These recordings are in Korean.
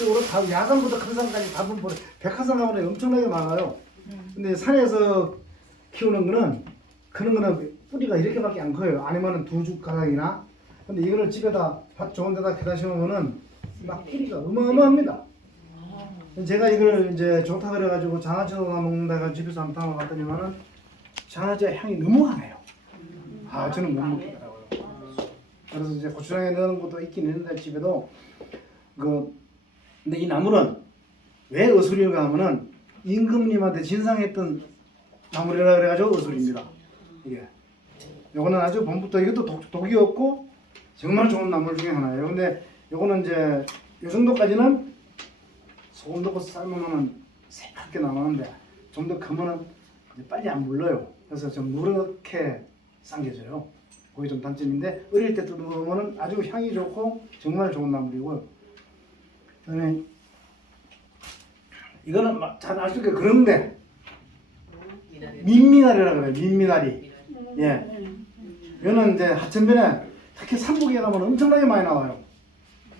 전국적으로 다 야산보다 큰 산까지 다 보면 백화산 가면 엄청나게 많아요. 근데 산에서 키우는 거는 그런 거는 뿌리가 이렇게밖에 안 커요. 아니면은 두 주 가닥이나. 근데 이거를 집에다 밭 좋은 데다 캐다 심으면은 막 뿌리가 어마어마합니다. 제가 이걸 이제 좋다 그래가지고 장아찌도 먹는다 해가지고 집에서 한번 담아봤더니만은 장아찌 향이 너무 강해요. 아 저는 못 먹겠더라고요. 그래서 이제 고추장에 넣는 것도 있긴 있는데 집에도 근데 이 나무는 왜 어술인가 하면은 임금님한테 진상했던 나무라 그래가지고 어술입니다. 이게 요거는 아주 봄부터 이것도 독이 없고 정말 좋은 나물 중에 하나예요. 근데 요거는 이제 요 정도까지는 소금 넣고 삶으면 새롭게 나오는데 좀 더 크면은 이제 빨리 안 물러요. 그래서 좀 누렇게 삶겨져요. 그게 좀 단점인데 어릴 때 뜯어보면은 아주 향이 좋고 정말 좋은 나물이고요. 그다음에 이거는 잘 알 수 있게 그런데 민미나리라 그래요. 민미나리. 예. 이거는 이제 하천변에 특히 삼북에 가면 엄청나게 많이 나와요.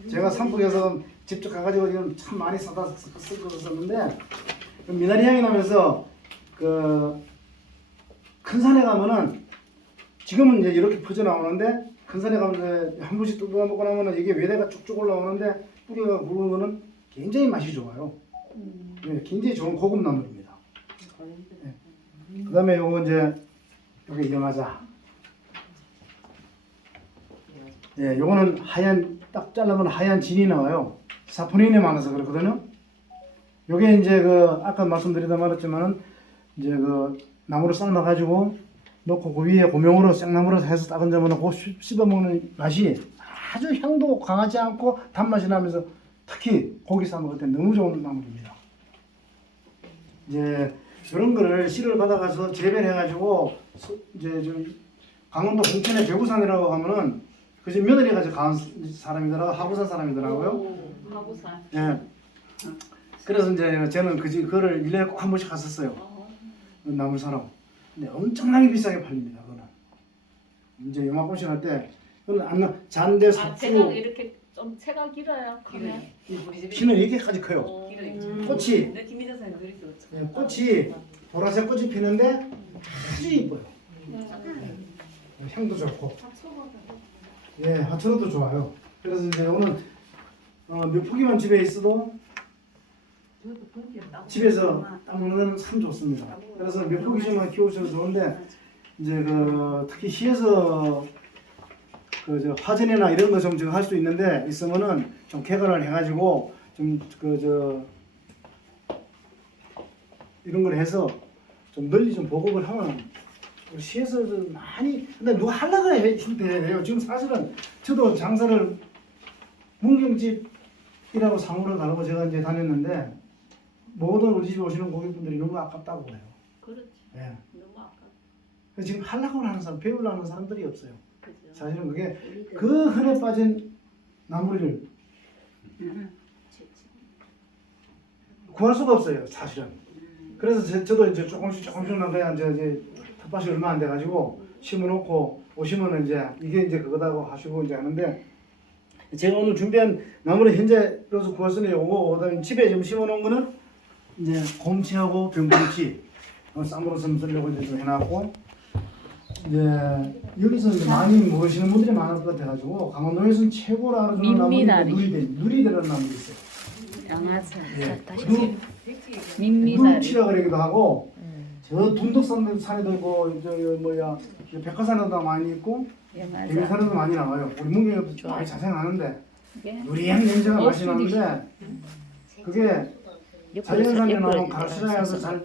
제가 삼북에서 직접 가가지고 지금 참 많이 사다 썼는데 미나리 향이 나면서 큰 산에 가면은 지금은 이제 이렇게 퍼져 나오는데 큰 산에 가면 한 번씩 뜯어 먹고 나면은 이게 외대가 쭉쭉 올라오는데 뿌리가 굵은 거는 굉장히 맛이 좋아요. 네, 굉장히 좋은 고급 나물입니다. 네. 그다음에 요거 이제 요게 영화자. 예, 요거는 하얀 딱 잘라면 하얀 진이 나와요. 사포닌이 많아서 그렇거든요. 요게 이제 아까 말씀드리다 말했지만은 이제 나무를 삶아 가지고 넣고 그 위에 고명으로 생나무로 해서 따근자면 그 씹어 먹는 맛이 아주 향도 강하지 않고 단맛이 나면서 특히 고기 싸 먹을 때 너무 좋은 나물입니다. 이제 이런 거를 씨를 받아가서 재배를 해가지고 이제 좀 강원도 홍천의 배구산이라고 하면은 그 집 며느리가 강한 사람이더라고 하부산 사람이더라고요. 하부산. 예. 그래서 이제 저는 그거를 1년에 꼭 한 번씩 갔었어요. 나물 사러. 근데 엄청나게 비싸게 팔립니다. 그거는. 이제 영화꽃이 날 때 그건 안 잔대 삭주. 채가 이렇게 좀 채가 길어요. 크면. 피는 이렇게까지 커요. 꽃이 예, 꽃이 보라색 꽃이 피는데 아주 이뻐요. 향도 좋고. 예, 하천어도 좋아요. 그래서 이제 오늘 몇 포기만 집에 있어도 집에서 따먹는 참 좋습니다. 그래서 몇 포기씩만 키우셔도 좋은데 이제 특히 시에서 화전이나 이런 거 좀 할 수 있는데 있으면은 좀 개발을 해가지고 좀 이런 걸 해서 좀 널리 좀 보급을 하면 우리 시에서 좀 많이 근데 누가 하려고 해요. 지금 사실은 저도 장사를 문경집이라고 상호를 다루고 제가 이제 다녔는데 모든 우리 집 오시는 고객분들이 너무 아깝다고 해요. 그렇지. 예. 너무 아깝다. 지금 하려고 하는 사람, 배우려고 하는 사람들이 없어요. 그죠. 사실은 그게 그 흔해 빠진 나무를 구할 수가 없어요. 사실은. 그래서 저도 이제 조금씩 나가야 이제 텃밭이 얼마 안 돼가지고 심어놓고 오시면은 이제 이게 이제 그거다고 하시고 이제 하는데 제가 오늘 준비한 나무를 현재로서 구했으니 요거 그다음에 집에 지금 심어놓은 거는 이제 곰치하고 병곰치 쌈으로 좀 쓰려고 이제 좀 해놨고 이제 여기서 이제 많이 모르시는 분들이 많을 것 같아가지고 강원도에서는 최고로 알아주는 나무이 누리대라는 나무가 있어요. 양아차. 예. 다시. 민미나리. 누치라 그러기도 하고 저 둔덕산에도 있고 저 백화산에도 많이 있고 대비산에도 많이 나와요. 우리 문경에도 많이 자생하는데 누리한 냄새가 맛이 나는데 그게 자연산에 나온 가시라에서 잘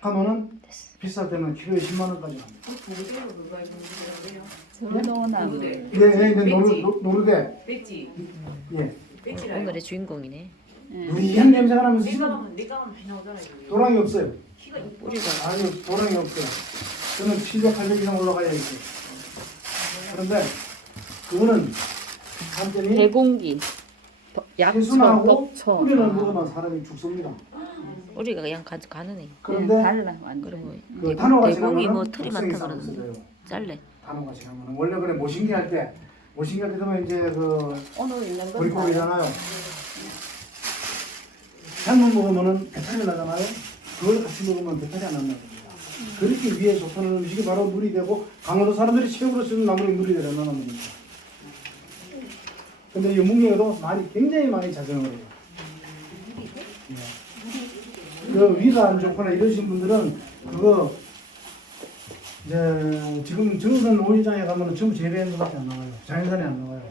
하면은 비쌀 때는 키로에 10만 원까지 갑니다. 소노나무. 네, 노르대. 뺐지. 예. 오늘의 주인공이네. 누리한 냄새가 나면서 내가 많이 나오잖아. 도랑이 없어요. 뿌리가 아니 도랑이 없어요. 저는 700, 800 이상 올라가야 있어요. 그런데 그거는 단점이 대공기, 약초, 세순하고 독초. 뿌리를 먹으면 사람이 죽습니다. 뿌리가 그냥 가능해. 그런데 달라 완전. 그 단호가 대공이 지나면 뭐 털이 많다 독성이 그러는데 없어져요. 잘래. 단호가 지나면 원래 그래 모신기 할 때 되면 이제 오늘 있는 건 보릿고기잖아요. 잘못 먹으면은 배탈이 나잖아요. 그걸 같이 먹으면 배탈이 안 난다는 겁니다. 그렇게 위에 좋다는 음식이 바로 물이 되고 강원도 사람들이 최고로 쓰는 나물이 물이 되라는 겁니다. 근데 이 문경에도 굉장히 많이 자정을 해요. 예. 그 위가 안 좋거나 이러신 분들은 그거 이제 지금 정선 오일장에 가면은 전부 재배한 것밖에 안 나와요. 자연산이 안 나와요.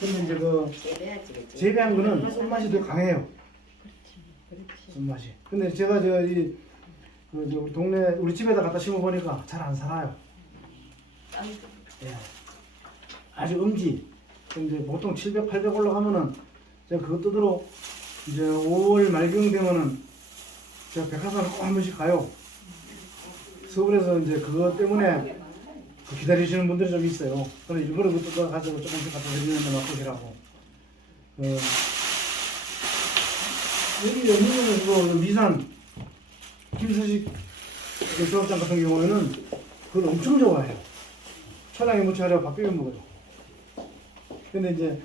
근데 이제 그 재배한 거는 손맛이 더 강해요. 손맛이. 근데 제가 우리 동네 우리 집에다 갖다 심어 보니까 잘 안 살아요. 예. 아주 음지. 근데 보통 700, 800 올라가면은 제가 그거 뜯으러 이제 5월 말경 되면은 제가 백화산을 꼭 한 번씩 가요. 서울에서 이제 그거 때문에 기다리시는 분들이 좀 있어요. 그래서 일부러 그거 뜯어가지고 조금씩 갖다 드리는데 맛보시라고. 여기 연민에서 미산 김서식 조합장 같은 경우에는 그걸 엄청 좋아해요. 초장에 무쳐가지고 밥 비벼 먹어요. 근데 이제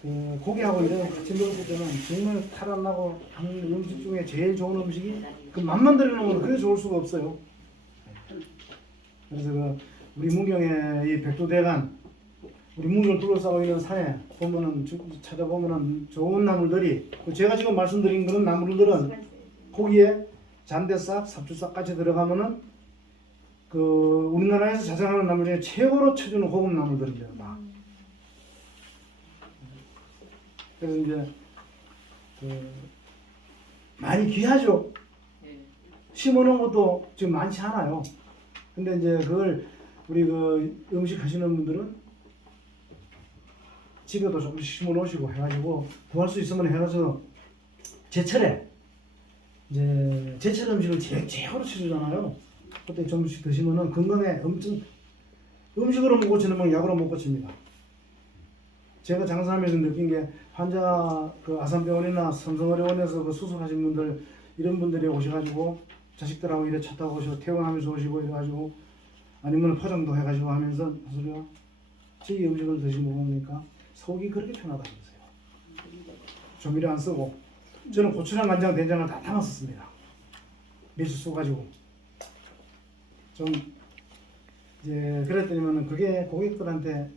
그 고기하고 이런 거 같이 먹을 때는 정말 탈 안 나고 하는 음식 중에 제일 좋은 음식이 그 맛만 들여놓으면 그게 좋을 수가 없어요. 그래서 우리 문경의 이 백두대간 우리 문경을 둘러싸고 있는 산에 보면은 찾아보면은 좋은 나물들이 제가 지금 말씀드린 그런 나물들은 고기에 잔대싹, 삽주싹까지 들어가면은 그 우리나라에서 자생하는 나물 중에 최고로 쳐주는 고급 나물들입니다. 막. 그래서 이제 많이 귀하죠. 심어놓은 것도 지금 많지 않아요. 근데 이제 그걸 우리 그 음식 하시는 분들은 집에도 조금씩 심어놓으시고 해가지고 구할 수 있으면 해가지고 제철에 이제 제철 음식을 최고로 쳐주잖아요. 그때 좀씩 드시면은 건강에 엄청 음식으로 못 고치는 건 약으로 못 고칩니다. 제가 장사하면서 느낀 게 환자 그 아산병원이나 삼성의료원에서 그 수술하신 분들 이런 분들이 오셔가지고 자식들하고 이래 차 타고 오시고 퇴원하면서 오시고 이래가지고 아니면 포장도 해가지고 하면서 소리가 저희 음식을 드시고 먹으니까 속이 그렇게 편하다면서요. 조미료 안 쓰고 저는 고추장, 간장, 된장을 다 담았었습니다. 밀수 쏘가지고 좀 이제 그랬더니만 그게 고객들한테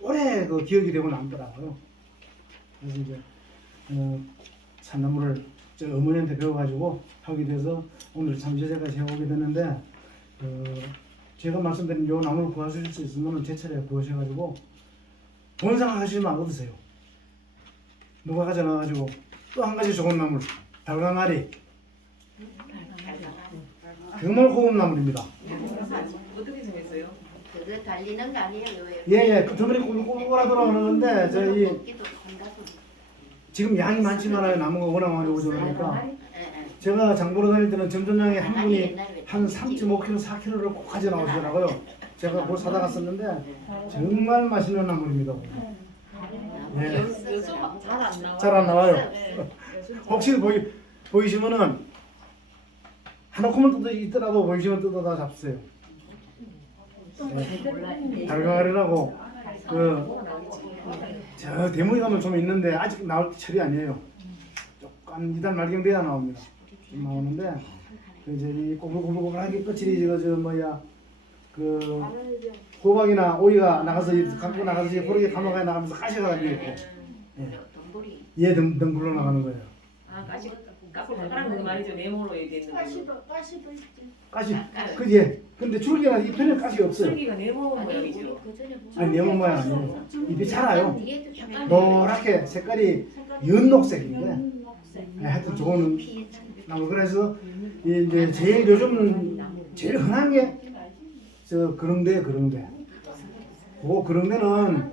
오래 그 기억이 되고 남더라고요. 그래서 이제 산나물을 저 어머니한테 배워가지고 하게 돼서 오늘 참 제자까지 해오게 됐는데 제가 말씀드린 요 나물 구하실 수 있으면 제철에 구하셔가지고 돈 생각하시면 안 얻으세요. 누가 가져나가지고 또 한 가지 좋은 나물 달강아리 정말 고급 나물입니다. 어떻게 생겼어요? 그거 달리는 거 아니에요? 예예 그 저번에 꼬불꼬불 돌아오는데 저희 지금 양이 많지는 않아요. 남은 거 워낙 많이 오죠. 그러니까 제가 장 보러 다닐 때는 점점장에 한 분이 한 3.5kg, 4kg를 꼭 가져 나오시더라고요. 제가 그걸 사다 갔었는데 정말 맛있는 나물입니다. 예. 요즘 잘 안 나와요. 잘 안 나와요. 네. 혹시 보이시면은 한 움큼은 뜯어 있더라도 보이시면 뜯어다 잡으세요. 네. 달걀이라고 저 대문에 가면 좀 있는데 아직 나올 철이 아니에요. 조금 이달 말경 돼야 나옵니다. 좀 나오는데 이제 이 꼬불꼬불하게 끝이 그 호박이나 오이가 나가서 갖고 나가서 고르게 감아가 나가면서 가시가 있고 얘 덩굴로 나가는 거예요. 아, 가시 까불까불한 거 말이죠. 네모로 얘기했는 거. 가시 그게 근데 줄기가 이 편에 가시 없어요. 슬기가 네모 모양이죠. 아니 네모 모양 아니에요. 잎이 자라요. 노랗게 색깔이 연녹색인데 하여튼 좋은 나무. 그래서 이제 제일 요즘 제일 흔한 게 저 그릉대예요. 그릉대. 그 그릉대는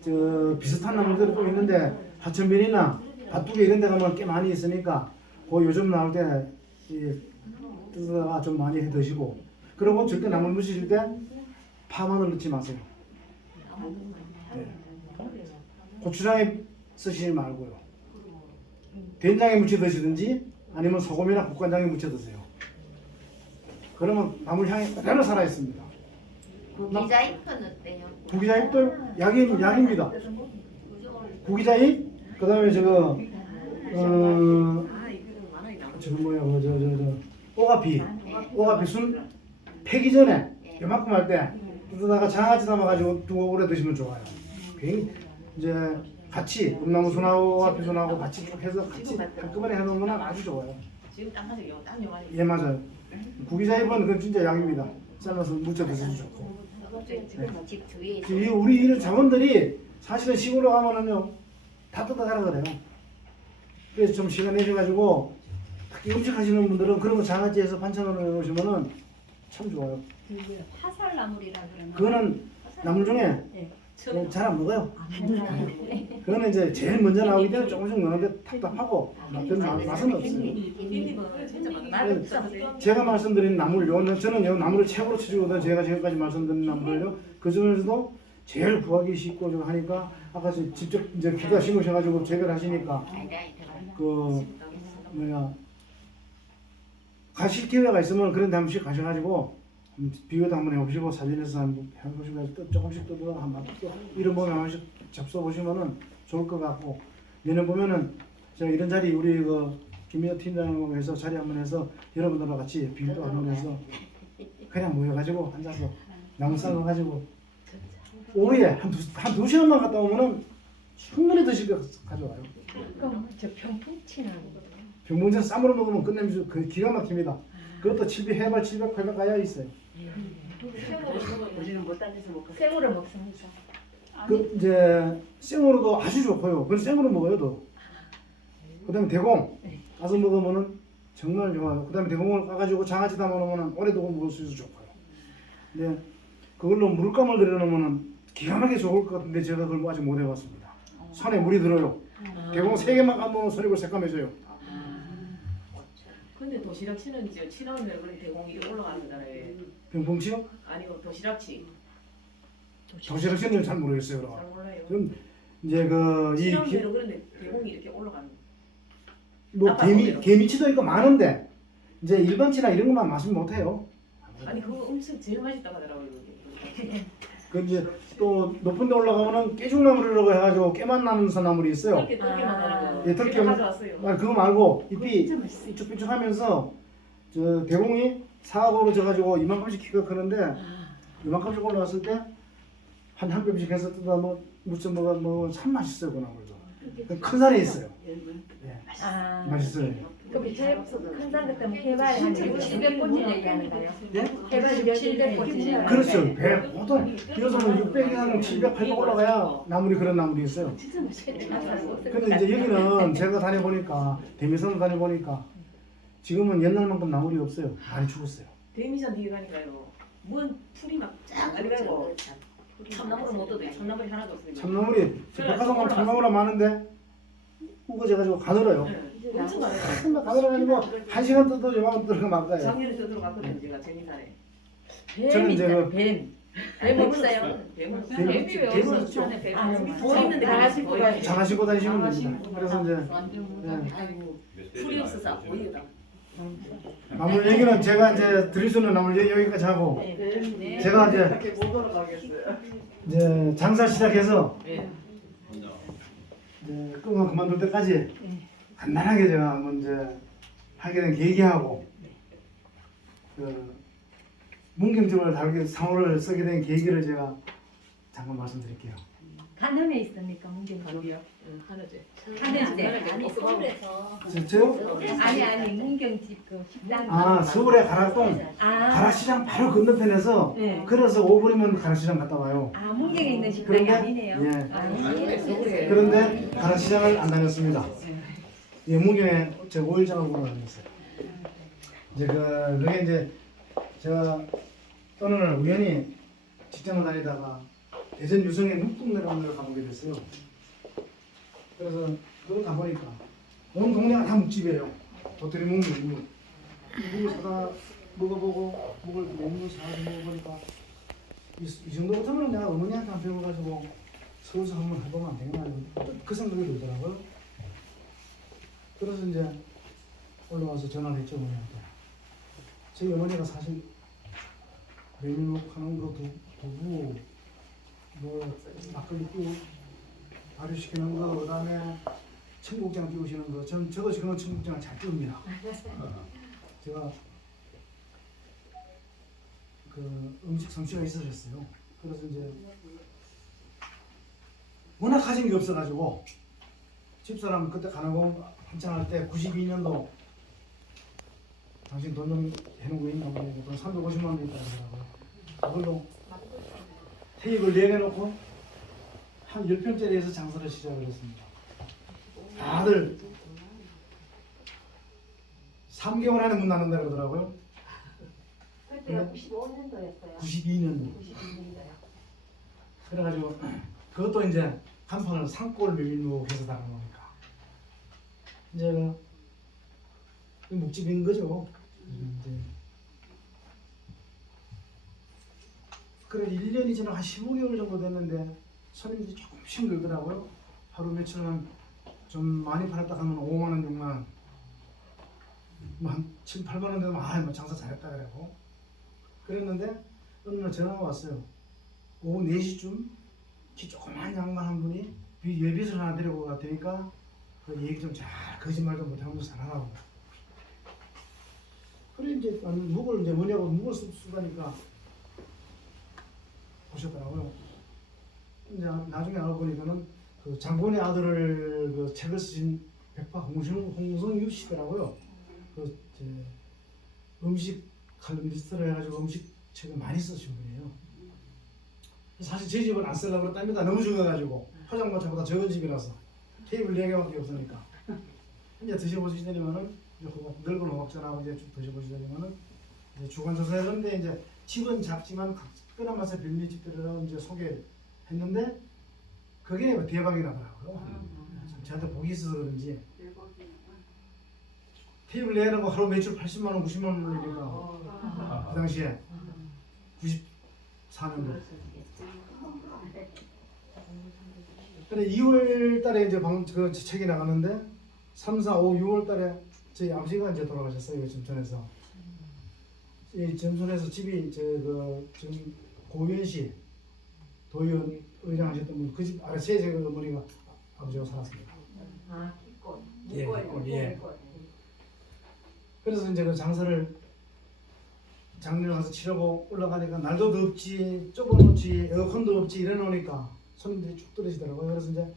저 비슷한 나무들이 또 있는데 하천변이나 밭두개 이런 데 가면 꽤 많이 있으니까 그 요즘 나올 때 뜯어다가 좀 많이 해 드시고 그리고 절대 나물 무치실 때 파마늘 넣지 마세요. 네. 고추장에 쓰시지 말고요. 된장에 무쳐 드시든지 아니면 소금이나 국간장에 무쳐 드세요. 그러면 나물 향이 그대로 살아 있습니다. 구기자잎은 어때요? 구기자잎도 약입니다. 구기자잎 그다음에 저거 이거는 많아요. 지금 뭐야 오가피 순 패기 전에 요만큼 할 때 뜯다가 장아찌 담아가지고 두고 오래 드시면 좋아요. 괜히 이제 같이 음나무 순하고 오가피 순하고 같이 쭉 해서 같이 한꺼번에 해놓으면 아주 좋아요. 지금 딱 하세요. 딱 요만해. 예 맞아요. 구기자입은 그건 진짜 양입니다. 삶아서 무쳐 드셔도 좋고. 지금 집 주위에 우리 이런 자원들이 사실은 시골로 가면은요 다 뜯어가라 그래요. 그래서 좀 시간 내셔가지고 특히 음식 하시는 분들은 그런 거 장아찌해서 반찬으로 해놓으시면은 참 좋아요. 화살나물이라 그러나. 그거는 나물 중에 잘 안 먹어요. 그거는 이제 제일 먼저 나오기 때문에 조금씩 넣는데 답답하고 맛은 없어요. 깻잎은 진짜 많아. 제가 말씀드린 나물, 저는 요 나물을 최고로 치주거든요. 제가 지금까지 말씀드린 나물을요. 그 중에서도 제일 구하기 쉽고 좀 하니까 아까 직접 이제 기다 심으셔가지고 재배하시니까 그 뭐야 가실 기회가 있으면 그런 데 한 번씩 가셔가지고 비교도 한번 해보시고 사진에서 한번 해보시고 또 조금씩 또 한번 또 이런 보면 한 번씩 접수 보시면은 좋을 것 같고 내년 보면은 제가 이런 자리 우리 그 김미호 팀장하고 해서 자리 한번 해서 여러분들과 같이 비교도 한번 해서 그냥 모여가지고 앉아서 나무 삶아가지고 오후에 한 두 시간만 갔다 오면은 충분히 드실 거 가져와요. 그럼 저 병풍치는 병문제 쌈으로 먹으면 끝내면 그 기가 막힙니다. 그것도 해발 700, 800 가야 있어요. 우리는 못 다녀서 먹고. 생으로 먹습니다. 그 이제 생으로도 아주 좋고요. 그건 생으로 먹어요, 또. 그다음에 대공 가서 먹으면은 정말 좋아요. 그다음에 대공을 까가지고 장아찌 담아놓으면은 오래도록 먹을 수 있어서 좋고요. 근데 그걸로 물감을 들여놓으면은 기가 막히게 좋을 것 같은데 제가 그걸 아직 못 해봤습니다. 손에 물이 들어요. 대공 3개만 감으면 손이 벌써 새까매져요. 근데 도시락치는 이제 치라면 그런 대공이 올라가는 거잖아요. 병풍치요? 아니고 도시락치. 도시락치는 잘 모르겠어요. 잘 그럼. 몰라요. 그럼 이제 그이 치라면 그런데 대공이 이렇게 올라가는. 뭐 개미치도 있고 많은데 이제 일반치나 이런 것만 맛은 못해요. 아니 그거 엄청 제일 맛있다고 하더라고요. 그 이제 또 높은 데 올라가면은 깨죽나물이라고 해가지고 깨만 나는 나물이 있어요. 털기만 하는 거. 예, 털기 제가 가져왔어요. 아니, 그거 말고 잎이 삐쭉삐쭉하면서 저 대공이 사각으로 져가지고 이만큼씩 키가 크는데 이만큼씩 올라왔을 때 한 뼘씩 해서 뜯어 무쳐 먹으면 참 맛있어요 그 나물도. 큰 살이 있어요. 예, 아, 맛있어요. 그럼 큰산 같으면 해발 한 700꽃이 얘기하는가요? 예? 해발 700꽃이. 그렇죠. 보통 비어서는 600 이상 700, 800 올라가야 나물이 그런 나물이 있어요. 근데 이제 여기는 제가 다녀보니까 대미선을 다녀보니까 지금은 옛날만큼 나물이 없어요. 많이 죽었어요. 데미션 뒤에 가니까요. 뭔 풀이 막쫙 아니고 참나무를 못 얻어요. 참나물이 하나도 없어요. 참나물이 백화점 가면 참나무가 많은데 우거져가지고 가늘어요. 네. 엄청 많아요. 정말 가늘어가지고 1시간 뜯어도 요만큼 들어가 말까요. 작년에 들어갔거든요. 제가 재미산에. 저는 이제 그 뱀. 뱀 없어요? 뱀은 뱀이 왜 뱀은 없어? 산에 뱀. 아, 돌 있는데 다 하시고 가요. 잘 하시고 다니시면 됩니다. 그래서 이제 예. 아이고 풀이 없어서 보이다. 나물 얘기는 제가 이제 드릴 수 있는 나물 얘기 여기까지 하고 제가 이제 장사 시작해서 네. 이제 끈거 그만둘 때까지 간단하게 제가 한번 이제 하게 된 계기하고 그 문경집을 다루게 상호를 쓰게 된 계기를 제가 잠깐 말씀드릴게요. 간험에 있습니까 문경? 가족이요? 하나제. 하는데 아니 서울에서 저요? 아니 문경집 그 식당. 아 서울의 가락동 아, 가락시장 바로 건너편에서 네. 걸어서 5분이면 가락시장 갔다 와요. 아 문경에 있는 식당이 그런데 아니네요. 예. 아, 그런데 가락시장을 안 다녔습니다. 예, 문경에 제가 5일 장하고 다녔어요. 이제 그게 이제 제가 어느 날 우연히 직장을 다니다가 대전 유성의 묵동네라는 데를 가보게 됐어요. 그래서 그걸 가보니까 온 동네가 다 묵집이에요. 도토리 묵. 묵을 사다 먹어보고 묵을 묵을 사가지고 먹어보니까 이 정도 같으면 내가 어머니한테 한 배워가지고 서울서 한번 해보면 안 되겠나 그 생각이 들더라고요. 그래서 이제 올라와서 전화를 했죠 어머니한테. 저희 어머니가 사실 메밀묵 하는 거 두부 뭐 막걸리 국 발효시키는 거 그다음에 청국장 띄우시는 거, 저도 지금은 청국장을 잘 띄웁니다. 제가 그 음식 솜씨가 있으셨어요. 그래서 이제 워낙 가진 게 없어가지고 집사람 그때 가는 거 한창 할 때 92년도 당신 돈 좀 해놓은 거 있나 보니 돈 350만 원 있다고 하더라고요. 그걸로 테이블 4개 놓고 한 10평짜리에서 장사를 시작을 했습니다. 다들 3개월 안에 문 닫는다 그러더라고요. 그때가 95년도였어요. 92년도. 92년도요. 그래가지고 그것도 이제 간판을 산골 메밀묵에서 달아 놓으니까 이제 묵집인 거죠. 이제 그래 1년이 지나 한 15개월 정도 됐는데 손님들이 조금씩 늘더라고요. 하루 며칠만 좀 많이 팔았다 하면 5만 원, 6만 원, 한 7, 8만 원 되면 뭐 장사 잘했다 그러고 그랬는데 어느 날 전화가 왔어요. 오후 4시쯤 키 조그만 양반 한 분이 예비술 하나 데리고 갔다니까 그 얘기 좀 잘 거짓말 좀 못하면서 잘하라고. 그래 이제 묵을 이제 뭐냐고 묵을 쓰다니까 오셨더라고요. 이제 나중에 알고 보니까는 그 장군의 아들을 그 책을 쓰신 백파 홍성유 씨더라고요. 그 이제 음식 칼럼니스트를 해가지고 음식 책을 많이 쓰신 분이에요. 사실 제 집은 안 쓰려고 그랬답니다. 너무 적어가지고 포장마차보다 적은 집이라서 테이블 4개밖에 없으니까. 이제 드셔보시려면은 넓은 호박전하고 이제 쭉 드셔보시려면은 이제 주관조사했는데 이제 집은 작지만 특별한 맛의 별미집들이라고 이제 소개했는데 그게 대박이 나더라고요. 저한테 복이 있어서 그런지 테이블 4개라고 하루 매출 80만 원, 90만 원 올리니까 그 당시에 94년도. 근데 2월 달에 이제 그 책이 나가는데 3, 4, 5, 6월 달에 저희 아버지가 이제 돌아가셨어요. 점촌에서. 이 점촌에서 집이 그 지금 고현시 도의원 의장 하셨던 분 그 집 아래 제 어머니가 아버지가 살았습니다. 아, 기껏. 예, 예. 그래서 이제 그 장사를 작년에 가서 치르고 올라가니까 날도 덥지, 좁아놓지, 에어컨도 없지 이래놓으니까 손님들이 쭉 떨어지더라고요. 그래서 이제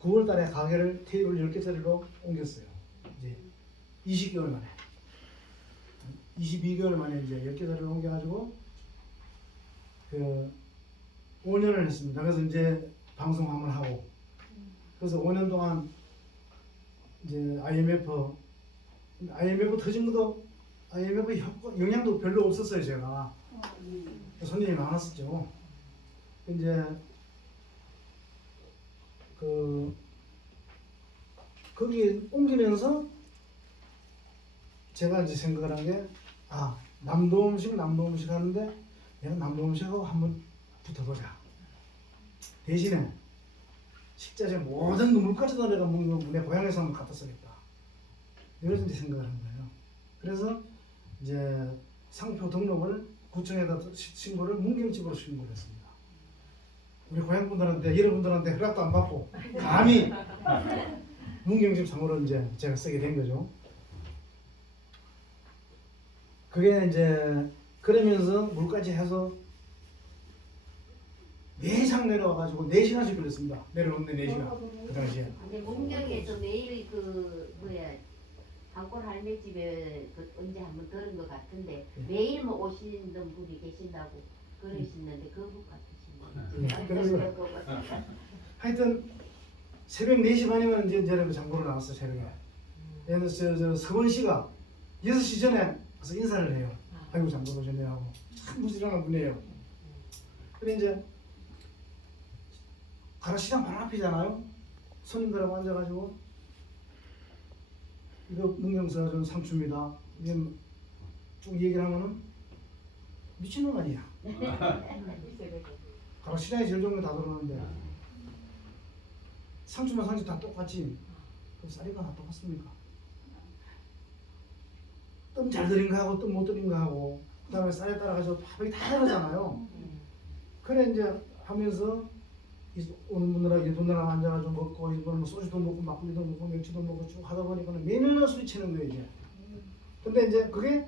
9월 달에 가게를 테이블 10개짜리로 옮겼어요. 이제 20개월 만에. 22개월 만에 이제 10개짜리로 옮겨가지고 그 5년을 했습니다. 그래서 이제 방송 한번 하고 그래서 5년 동안 이제 IMF 터진 것도 IMF 영향도 별로 없었어요. 제가 손님이 많았었죠. 이제 거기 옮기면서 제가 이제 생각을 한 게 남도 음식 하는데 내가 남도 음식하고 한번 붙어보자. 대신에 식자재 모든 그 물까지 다 내가 내 고향에서 한번 갖다 쓰겠다. 이래서 이제 생각을 한 거예요. 그래서 이제 상표 등록을 구청에다 신고를 문경집으로 신고를 했습니다. 우리 고향분들한테 여러분들한테 허락도 안 받고 감히 문경집 상호를 이제 제가 쓰게 된 거죠. 그게 이제 그러면서 물까지 해서 매장 내려와가지고 4시간씩 걸렸습니다. 내려오는데 4시간 그 당시에. 근데 문경에서 매일 그 단골 할매 집에 그 언제 한번 들은 것 같은데 매일 뭐 오시는 분이 계신다고 그러시는데 그분 같으신 분. 하여튼 새벽 4시 반이면 이제 장보러 나왔어 새벽에. 얘는 저 서원 씨가 6시 전에 가서 인사를 해요. 아이고 장보러 오셨네 하고 참 부지런한 분이에요. 그래 이제 가락시장 바로 앞이잖아요. 손님들하고 앉아가지고 이거 문경사 전 상추입니다. 이게 쭉 얘기를 하면은 미친놈 아니야. 가락시장에 제일 좋은 거 다 들어오는데 상추나 상추 다 똑같지. 그럼 쌀이가 다 똑같습니까? 뜸 잘 들인 거 하고 뜸 못 들인 거 하고 그다음에 쌀에 따라 가지고 밥이 다 다르잖아요. 그래 이제 하면서 오는 분들하고 일본들하고 앉아가지고 먹고 일본 뭐 소주도 먹고 막걸리도 먹고 맥주도 먹고 쭉 하다 보니까는 매일날 술이 치는 거예요 이제. 근데 이제 그게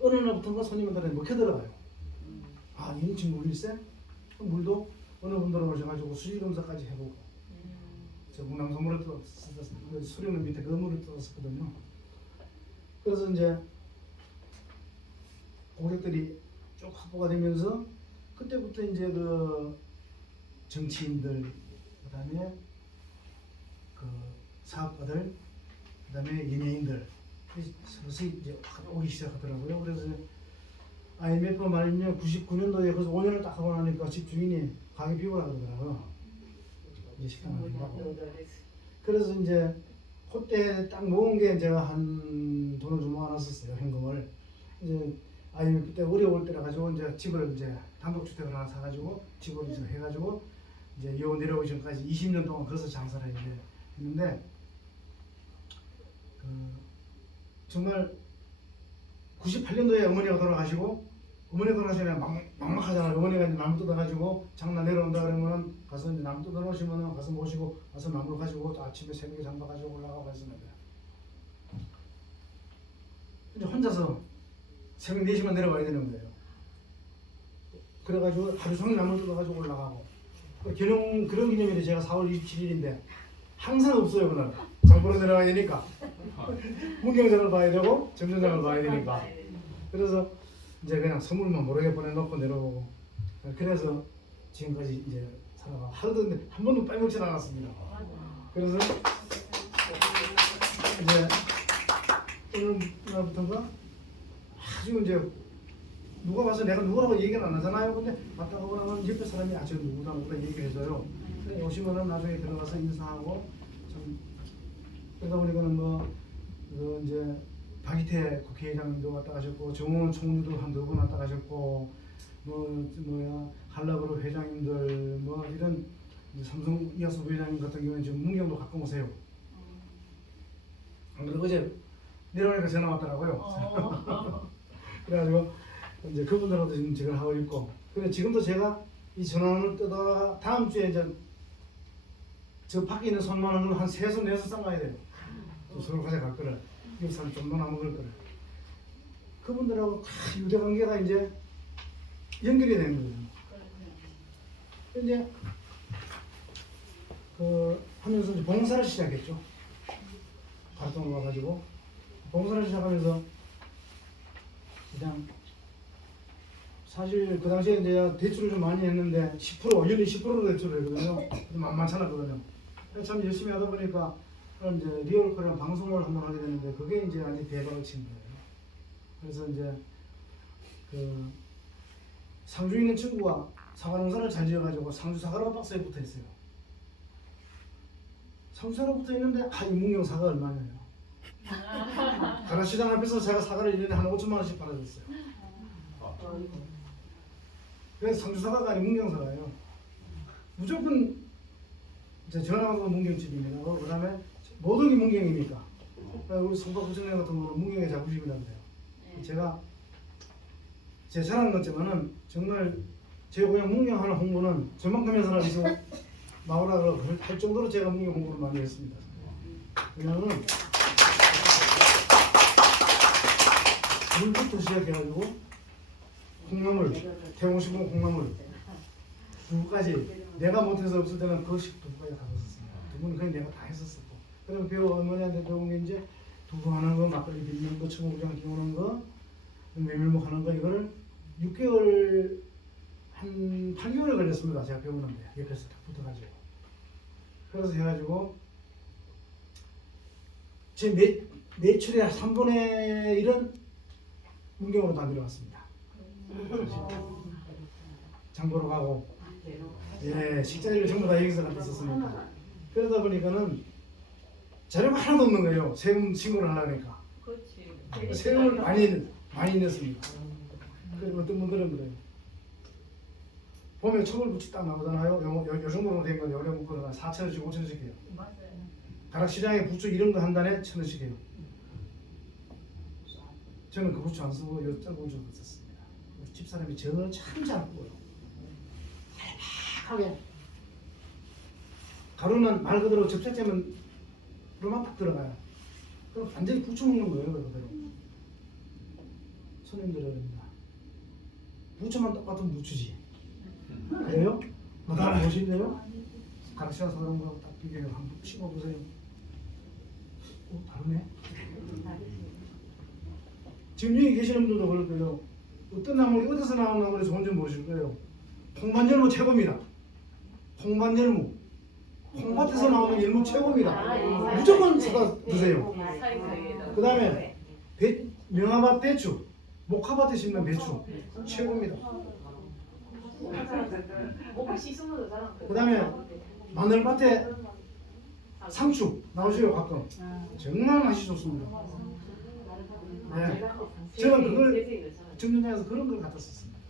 어느 날부터가 손님들한테 먹혀 들어가요. 아 이는 지금 물일세? 물도 어느 분들 오셔가지고 수질 검사까지 해보고 저 문항소물을 뜯었어요. 수령은 밑에 그 물을 뜯었었거든요. 그래서 이제 고객들이 쭉 확보가 되면서 그때부터 이제 그 정치인들, 그다음에 그 사업가들, 그다음에 연예인들 서서히 이제 오기 시작하더라고요. 그래서 IMF 말이면 99년도에 그래서 5년을 딱 하고 나니까 집 주인이 가게 비우라 그러더라고요. 이제 식당을 비우고. 그래서 이제 그때 딱 모은 게 제가 한 돈을 좀 모아놨었어요. 현금을. 이제 IMF 때 어려울 때라 가지고 이제 집을 이제 단독주택을 하나 사가지고 집을 이제 해가지고 이제 요 내려오기 전까지 20년 동안 거기서 장사를 이제 했는데 그 정말 98년도에 어머니가 돌아가시고 어머니 돌아가시면 막막하잖아요. 어머니가 이제 나무 뜯어가지고 장난 내려온다 그러면 가서 이제 나무 뜯어놓으시면 가서 모시고 가서 나무를 가지고 또 아침에 새벽에 장봐 가지고 올라가고 했었는데 이제 혼자서 새벽 4시만 내려와야 되는 거예요. 그래가지고 하루 종일 나무를 뜯어가지고 올라가고 그런 기념일이 제가 4월 27일인데 항상 없어요 그날. 장보러 내려가야 되니까 문경장을 봐야 되고 점전장을 봐야 되니까 그래서 이제 그냥 선물만 모르게 보내놓고 내려오고 그래서 지금까지 이제 살아가 하루도 근데 한 번도 빼먹지 않았습니다. 그래서 이제 오늘 날부터인가 아주 이제 누가 와서 내가 누구라고 얘기를 안 하잖아요. 근데 갔다가 오라면 옆에 사람이 아저 누구다 얘기를 해줘요. 근데 오시면은 나중에 들어가서 인사하고 좀 그러다 보니까는 그 이제 박이태 국회의장도 왔다 가셨고 정홍원 총리도 한 2번 왔다 가셨고 한라그룹 회장님들 뭐 이런 삼성 이하수 회장님 같은 경우는 지금 문경도 가끔 오세요. 안 그래도 어제 내려오니까 전화 왔더라고요. 그래가지고 이제 그분들하고도 지금 제가 하고 있고 그래 지금도 제가 이 전화를 뜯어 다음 주에 이제 저 밖에 있는 손만한 걸 한 3손 4손 가야 돼요. 서로 가져갈 거를 여기서 좀더 남을 거를 그분들하고 다 유대관계가 이제 연결이 되는 거예요. 이제 그 하면서 이제 봉사를 시작했죠. 가르통을 와가지고 봉사를 시작하면서 그냥 사실 그 당시에 이제 대출을 좀 많이 했는데 10% 연이 10%로 대출을 했거든요. 만만치 않았거든요. 참 열심히 하다 보니까 이제 리얼컬이라는 방송을 한번 하게 되는데 그게 이제 완전 대박을 친 거예요. 그래서 이제 그 상주에 있는 친구가 사과 농사를 잘 지어가지고 상주 사과로 박스에 붙어 있어요. 상주 사과 붙어 있는데 이 문경 사과 얼마냐요? 가라시장 앞에서 제가 사과를 1년에 한 5천만 원씩 팔아줬어요. 그래서 상주 사과가 아니고 문경 사과예요. 무조건 이제 전화가 문경집입니다. 그 다음에 모든 게 문경이니까 우리 성과구청장 같은 경우는 문경의 자부심이라고 해요. 제가 제 자랑은 같지만은 정말 제 고향 문경 하는 홍보는 저만큼의 사람이서 나오라고 할 정도로 제가 문경 홍보를 많이 했습니다. 왜냐하면 물부터 시작해가지고 콩나물, 태용시공 콩나물 두부까지 내가 못해서 없을 때는 그것이 두부까지 다 했었습니다. 두부는 그냥 내가 다 했었었고 그럼 어머니한테 배운 게 이제 두부 하는 거, 막걸리 빚는 거, 청국장 키우는 거, 메밀묵 하는 거 이거를 6개월 한 8개월에 걸렸습니다. 제가 배우는데 옆에서 딱 붙어가지고 그래서 해가지고 제 매출의 3분의 1은 문경으로 다 내려왔습니다. 장보러 가고 식자재를 전부 다 여기서 갖다 썼으니까 그러다 보니까는 자료가 하나도 없는 거예요. 세금 신고를 하려니까. 그렇지. 세금을 많이 냈습니다. 그리고 어떤 분들은 그래요. 보면 첨불부치 딱 나오잖아요. 요 정도로 된 건데 어려 묶어서 4,000원씩 5,000원씩 해요. 맞아요. 가락시장에 부추 이런 거 한 단에 1,000원씩 해요. 저는 그 부추 안 쓰고 요 짧은 부추 썼습니다. 집사람이 저를 참 잘 구워요. 하게 가루는 말 그대로 접착제만 로만 팍 들어가요. 그럼 완전히 부쳐 먹는 거예요, 그대로. 손님들이 그럽니다. 부처만 똑같은 부추지. 그래요? 나랑 보실래요? 가르치아 사는 거하고 딱 비교해요. 한번 씹어보세요. 오, 다르네. 지금 여기 계시는 분들도 그럴 거예요. 어떤 나물이 어디서 나온 나물이 좋은지 모르실 거예요. 홍반열무 최고입니다. 홍반열무. 홍밭에서 나오는 열무 최고입니다. 무조건 사다 드세요. 그 다음에 명화밭 배추, 목화밭에 심는 배추 최고입니다. 그 다음에 마늘밭에 상추 나오시요 가끔. 정말 맛이 좋습니다. 네. 저는 그걸 정류장에서 그런 걸 갖다 썼습니다.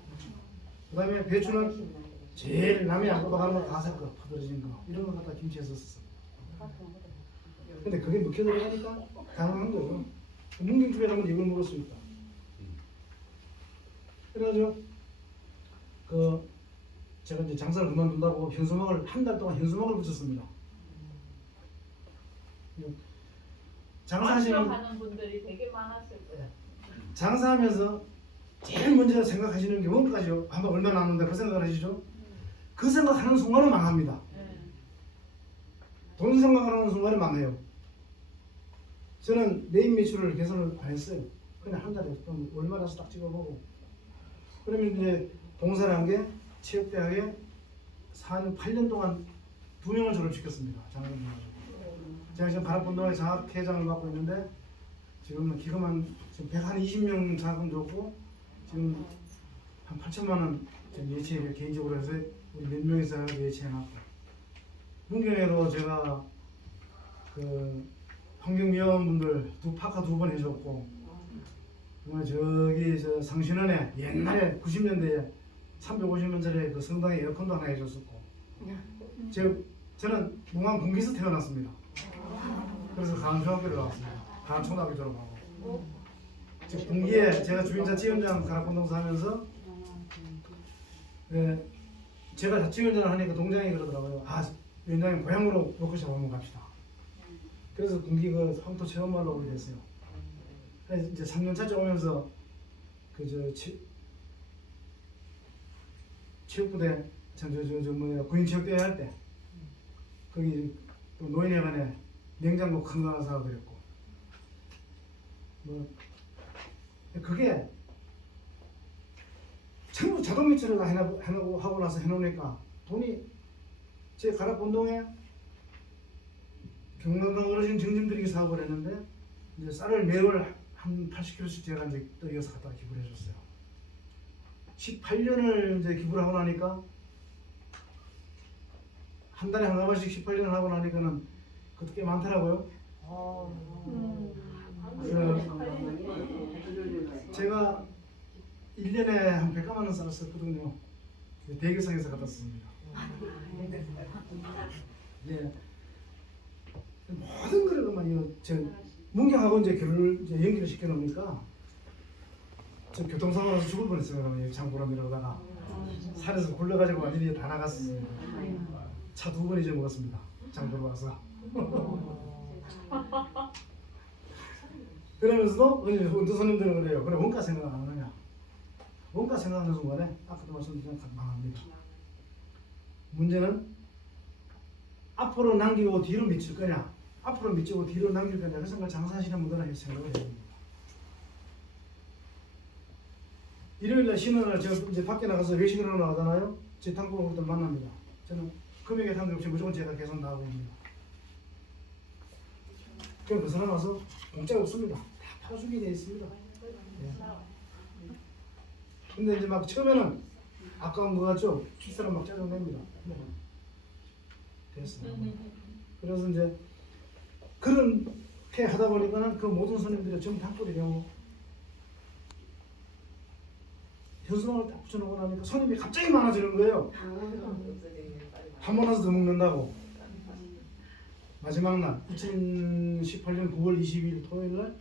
그 다음에 배추는 제일 남이 안 뽑아가는 거 가색 거, 퍼들어진 거 이런 거 갖다 김치에 썼어. 근데 그게 먹혀 들어가니까 가능한 거죠. 문경집에 가면 이걸 먹을 수 있다. 그래가지고 제가 이제 장사를 그만둔다고 현수막을 한 달 동안 현수막을 붙였습니다. 장사하시는 분들이 되게 많았을 거예요. 장사하면서 제일 먼저 생각하시는 게 원가죠. 한번 얼마 남는다 그 생각을 하시죠. 그 생각하는 순간은 망합니다. 돈 생각하는 순간은 망해요. 저는 메인 매출을 계산을 안 했어요. 그냥 한 달에 얼마라서 딱 찍어보고 그러면 이제 봉사를 한 게 체육대학에 4년 8년 동안 2명을 졸업시켰습니다. 장학금 해가지고. 제가 지금 바람운동회 장학회장을 맡고 있는데 지금 기금한 지금 120명 장학금 줬고 지금 한 8천만 원 예치해 개인적으로 해서 우리 몇 명이서 예치해놨고 문경에도 제가 그 환경미화원분들 파카 2번 해줬고 저기 저 상신원에 옛날에 90년대에 350년짜리 그 성당에 에어컨도 하나 해줬었고 저는 농암 군기에서 태어났습니다. 그래서 가암중학교를 나왔습니다. 가암초등학교 졸업하고 군기에 제가 주인자 지원장 가락운동사 하면서 제가 자치위원장을 하니까 동장이 그러더라고요. 아 위원장님 고향으로 워크숍 한번 갑시다. 그래서 군기 그 황토 체험마을로 오게 됐어요. 그래서 이제 3년차째 오면서 체육부대 군인체육대회 할 때 거기 또 노인회관에 냉장고 큰 거 하나 사드렸고 그게 전부 자동 미처를 다 해놓고 하고 나서 해놓으니까 돈이 제 가락운동에 경남당 어르신 정심들이기 사업을 했는데 이제 쌀을 매월 한 80kg씩 제가 이제 또 이어서 갖다 기부를 해줬어요. 18년을 이제 기부를 하고 나니까 한 달에 한 가마씩 18년을 하고 나니까는 그것도 꽤 많더라고요. 제가 1년에 한 100가만 원 쌀었었거든요. 대교상에서 갖다 썼습니다. 예. 모든 걸 그만 문경하고 이제 결혼을 이제 연기를 시켜 놓으니까 저 교통사고 나서 죽을 뻔했어요. 장보람이라고다가 살에서 굴러가지고 완전히 다 나갔어요. 차 2번 잊어먹었습니다. 장보러 와서. 그러면서도 은퇴 손님들은 그래요. 그래 원가 생각 안 하느냐? 원가 생각하는 순간에 아까도 말씀드린 망합니다. 문제는 앞으로 남기고 뒤로 미칠 거냐? 앞으로 미치고 뒤로 남길 거냐? 그 생각을 장사하시는 분들은 생각을 해야 됩니다. 일요일날 쉬는 날 제가 이제 밖에 나가서 외식을 하러 나가잖아요. 제 탕구분들 만납니다. 저는 금액에 상관없이 무조건 제가 계산 다 하고 있습니다. 그럼 그 사람 와서 공짜가 없습니다. 다 파주기 되어 있습니다. 네. 근데 이제 막 처음에는 아까운 거 같죠? kit사람 막 짜증냅니다. 네. 됐어요. 그래서 이제 그렇게 하다 보니까는 그 모든 손님들이 전부 단골이 되고 현수막을 딱 붙여놓고 나니까 손님이 갑자기 많아지는 거예요. 한 번 와서 더 먹는다고. 마지막 날 2018년 9월 22일 토요일 날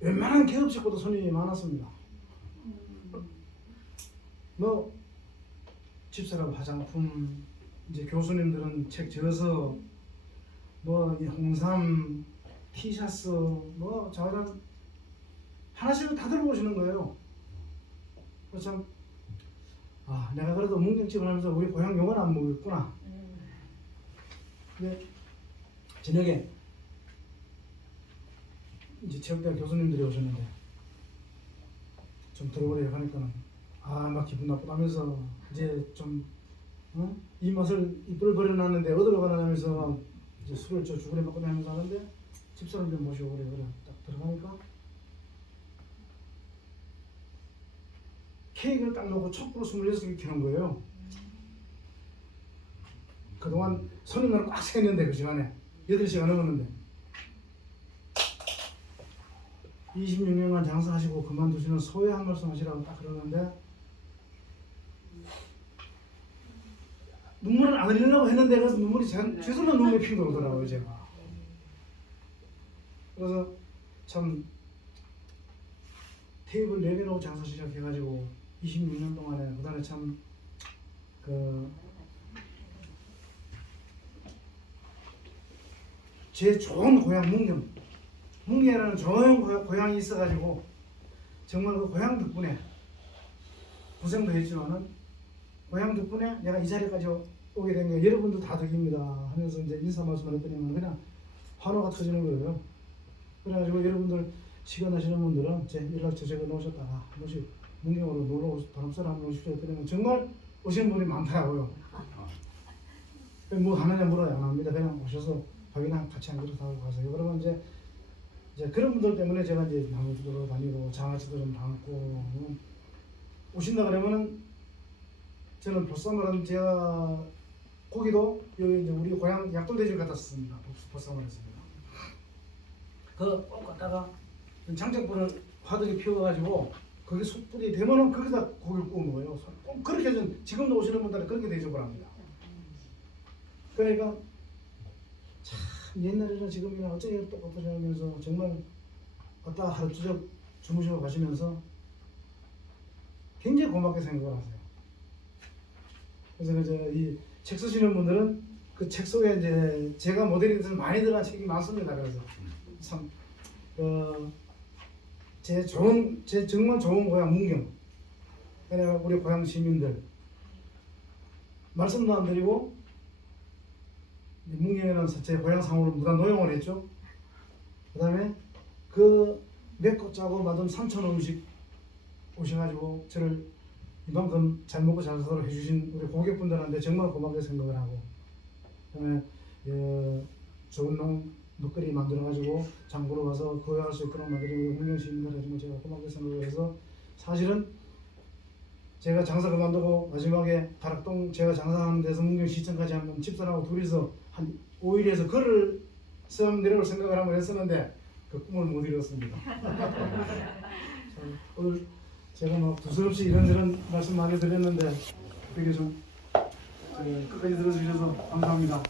웬만한 개업식보다 손님이 많았습니다. 집사람 화장품, 이제 교수님들은 책 저서 뭐 이 홍삼, 티셔츠, 뭐 저런 하나씩은 다 들어보시는 거예요. 그래서 참, 내가 그래도 문경집을 하면서 우리 고향 용은 안 먹었구나. 근데 저녁에 이제 체육대 교수님들이 오셨는데 좀 들어오래요 하니까는 막 기분 나쁘다면서 이제 좀 이 맛을 입을 버려놨는데 어디로 가냐면서 이제 술을 저 주구리 먹고 다니면서 하는데 집사람 좀 모시고 그래 딱 들어가니까 케이크를 딱 놓고 촛불을 26개 켜는 거예요. 그동안 손님들은 꽉 차 있는데 그 시간에 8시가 넘었는데 26년간 장사하시고 그만두시는 소회 한 말씀 하시라고 딱 그러는데 눈물을 안 흘리려고 했는데 그래서 눈물이 죄송한 눈물이 핑 돌더라고요 제가. 그래서 참 테이블 4개 놓고 장사 시작해가지고 26년 동안에 그다음에 참 제 좋은 고향 문경에는 좋은 고향이 있어가지고 정말 그 고향 덕분에 고생도 했지만은 고향 덕분에 내가 이 자리까지 오게 된 게 여러분도 다 덕입니다 하면서 이제 인사 말씀을 했더니만 그냥 환호가 터지는 거예요. 그래가지고 여러분들 시간 나시는 분들은 제 연락처 제가 놓으셨다가 한 번씩 문경으로 놀러 오셔서 바람쐬러 한번 오십시오 했더니 정말 오시는 분이 많더라고요. 뭐 하느냐 물어야 안 합니다. 그냥 오셔서 밥이나 같이 한 그릇 하고 가세요. 그러면 이제 그런 분들 때문에 제가 이제 나무주도로 다니고 장아찌도 좀 담고 오신다 그러면은 저는 보쌈을 제가 고기도 여기 이제 우리 고향 약돌돼지를 갖다 썼습니다. 보쌈을 했습니다. 꼭 갖다가 장작불을 화덕에 피워가지고 거기 숯불이 되면은 거기다 고기를 구워 먹어요. 꼭 그렇게 좀 지금도 오시는 분들은 그렇게 대접을 합니다. 그러니까 참 옛날이나 지금이나 어쩌게 똑같으냐면서 정말 갖다 하루 저녁 주무시고 가시면서 굉장히 고맙게 생각을 하세요. 그래서 이 책 쓰시는 분들은 그 책 속에 이제 제가 모델이 돼서 많이 들어간 책이 많습니다. 그래서 참 제 정말 좋은 고향 문경, 그냥 우리 고향 시민들 말씀도 안 드리고 문경에는 제 고향 상으로 무단 노용을 했죠. 그 다음에 그 맵고 짜고 맛은 산천 음식 오셔가지고 저를 이만큼 잘 먹고 잘 살도록 해주신 우리 고객분들한테 정말 고맙게 생각을 하고, 그다음에 좋은 놈 먹거리 만들어가지고 장보러 가서 구매할 수 있도록 만들고 문경 시민들한테 정말 제가 고맙게 생각을 해서 사실은 제가 장사 그만두고 마지막에 다락동 제가 장사하는 데서 문경 시청까지 한번 집사람하고 둘이서 한 5일에서 걸을 섬 내려올 생각을 한번 했었는데 그 꿈을 못 이뤘습니다. 오늘 제가 막 두서없이 이런저런 말씀 많이 드렸는데 되게 좀 끝까지 들어주셔서 감사합니다.